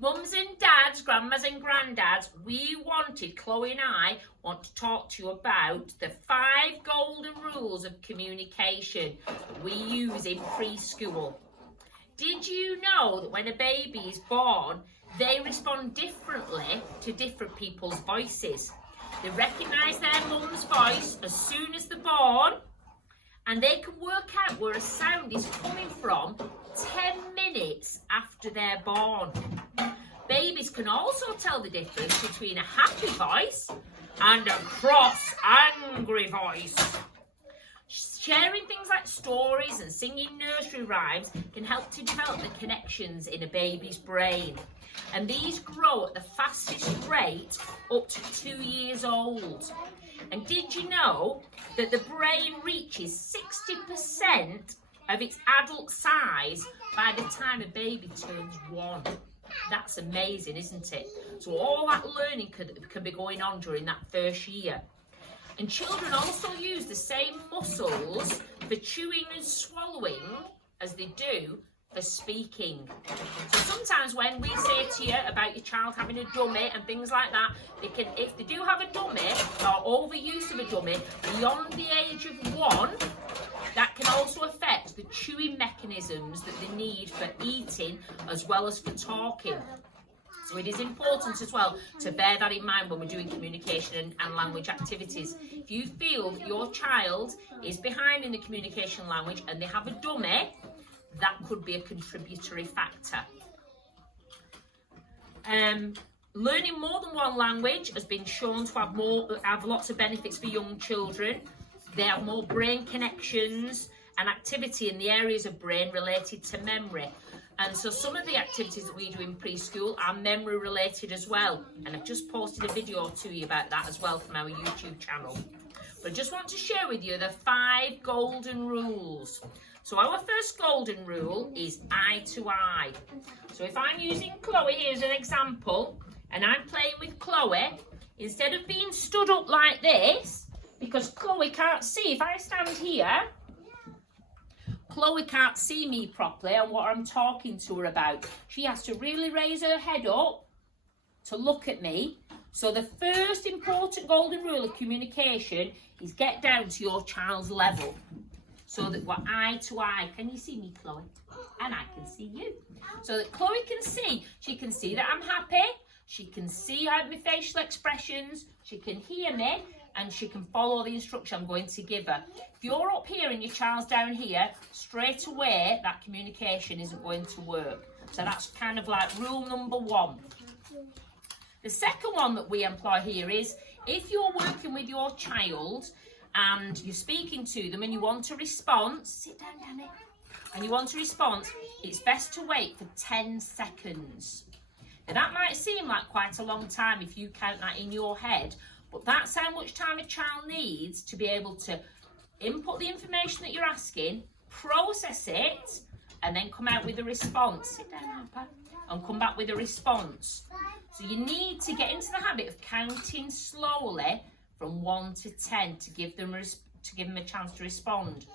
Mums and dads, grandmas and granddads, Chloe and I want to talk to you about the 5 golden rules of communication we use in preschool. Did you know that when a baby is born, they respond differently to different people's voices? They recognise their mum's voice as soon as they're born, and they can work out where a sound is coming from 10 minutes after they're born. Babies can also tell the difference between a happy voice and a cross, angry voice. Sharing things like stories and singing nursery rhymes can help to develop the connections in a baby's brain. And these grow at the fastest rate up to 2 years old. And did you know that the brain reaches 60% of its adult size by the time a baby turns 1? That's amazing, isn't it? So all that learning can be going on during that first year. And children also use the same muscles for chewing and swallowing as they do for speaking. So sometimes when we say to you about your child having a dummy and things like that, if they do have a dummy or overuse of a dummy beyond the age of 1, that can also affect the chewing mechanisms that they need for eating as well as for talking. So it is important as well to bear that in mind when we're doing communication and language activities. If you feel that your child is behind in the communication language and they have a dummy, that could be a contributory factor. Learning more than one language has been shown to have lots of benefits for young children. They have more brain connections and activity in the areas of brain related to memory. And so some of the activities that we do in preschool are memory related as well. And I've just posted a video to you about that as well from our YouTube channel. But I just want to share with you the 5 golden rules. So our first golden rule is eye to eye. So if I'm using Chloe here as an example, and I'm playing with Chloe, instead of being stood up like this, because Chloe can't see, if I stand here, Chloe can't see me properly and what I'm talking to her about. She has to really raise her head up to look at me. So the first important golden rule of communication is get down to your child's level so that we're eye to eye. Can you see me, Chloe? And I can see you. So that Chloe can see. She can see that I'm happy. She can see my facial expressions. She can hear me. And she can follow the instruction I'm going to give her. If you're up here and your child's down here, straight away that communication isn't going to work. So that's kind of like rule number 1. The second one that we employ here is if you're working with your child and you're speaking to them and you want a response, sit down, Danny, and you want a response, it's best to wait for 10 seconds. Now that might seem like quite a long time if you count that in your head, but that's how much time a child needs to be able to input the information that you're asking, process it, and then come out with a response. Sit down, Harper, and come back with a response. So you need to get into the habit of counting slowly from 1 to 10 to give them a chance to respond.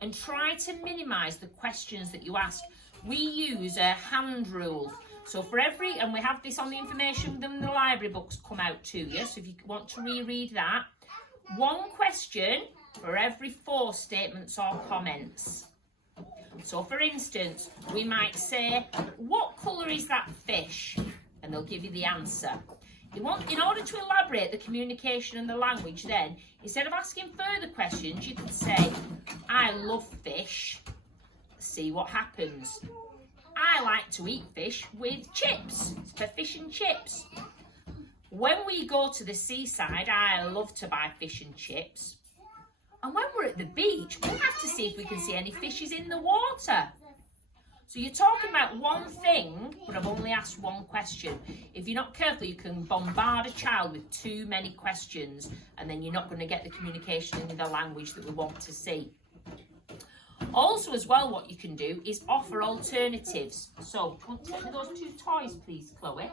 And try to minimise the questions that you ask. We use a hand rule. So for and we have this on the information when the library books come out to you, so if you want to reread that, 1 question for every 4 statements or comments. So for instance, we might say, what colour is that fish? And they'll give you the answer. In order to elaborate the communication and the language then, instead of asking further questions, you could say, I love fish. See what happens. I like to eat fish with chips, for fish and chips. When we go to the seaside, I love to buy fish and chips. And when we're at the beach, we'll have to see if we can see any fishes in the water. So you're talking about one thing, but I've only asked 1 question. If you're not careful, you can bombard a child with too many questions, and then you're not going to get the communication in the language that we want to see. Also as well, what you can do is offer alternatives. So, do you want to take me those 2 toys, please, Chloe?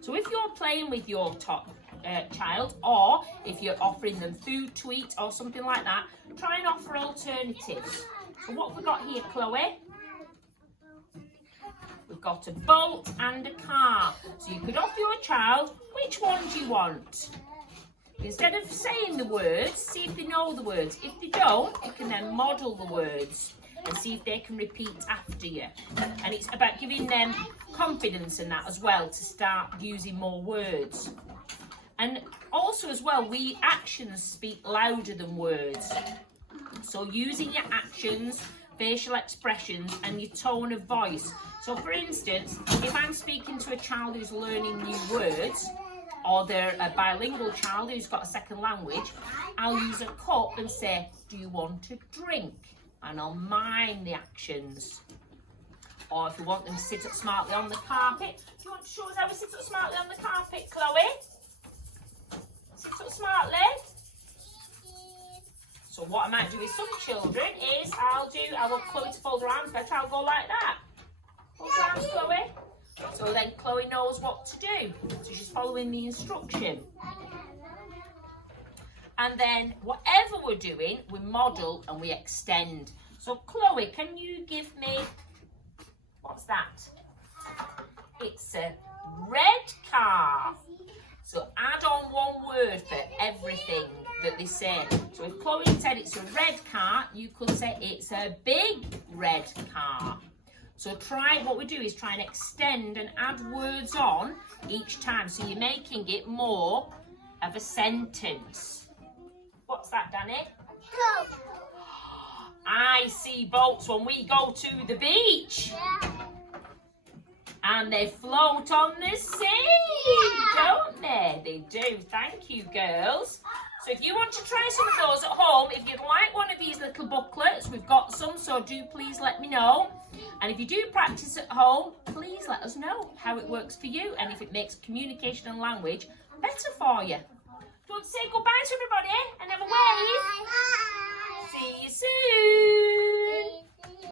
So if you're playing with your child, or if you're offering them food to eat or something like that, try and offer alternatives. So what have we got here, Chloe? We've got a boat and a car. So you could offer your child, which one do you want? Instead of saying the words, see if they know the words. If they don't, you can then model the words and see if they can repeat after you. And it's about giving them confidence in that as well, to start using more words. And also as well, actions speak louder than words. So using your actions, facial expressions and your tone of voice. So for instance, if I'm speaking to a child who's learning new words, or they're a bilingual child who's got a second language, I'll use a cup and say, do you want a drink? And I'll mime the actions. Or if you want them to sit up smartly on the carpet, do you want to show us how we sit up smartly on the carpet, Chloe? Sit up smartly. So what I might do with some children is I want Chloe to fold her arms better. I'll go like that. Fold your arms, Chloe. So then Chloe knows what to do. So she's following the instruction. And then whatever we're doing, we model and we extend. So Chloe, can you give me, what's that? It's a red car. So add on one word for everything that they say. So if Chloe said it's a red car, you could say it's a big red car. So what we do is try and extend and add words on each time. So you're making it more of a sentence. What's that, Danny? Boat. I see boats when we go to the beach. Yeah. And they float on the sea, don't they? They do. Thank you, girls. So if you want to try some of those at home, if you'd like one of these little booklets, we've got some, so do please let me know. And if you do practice at home, please let us know how it works for you and if it makes communication and language better for you. Do you want to say goodbye to everybody and have a wave?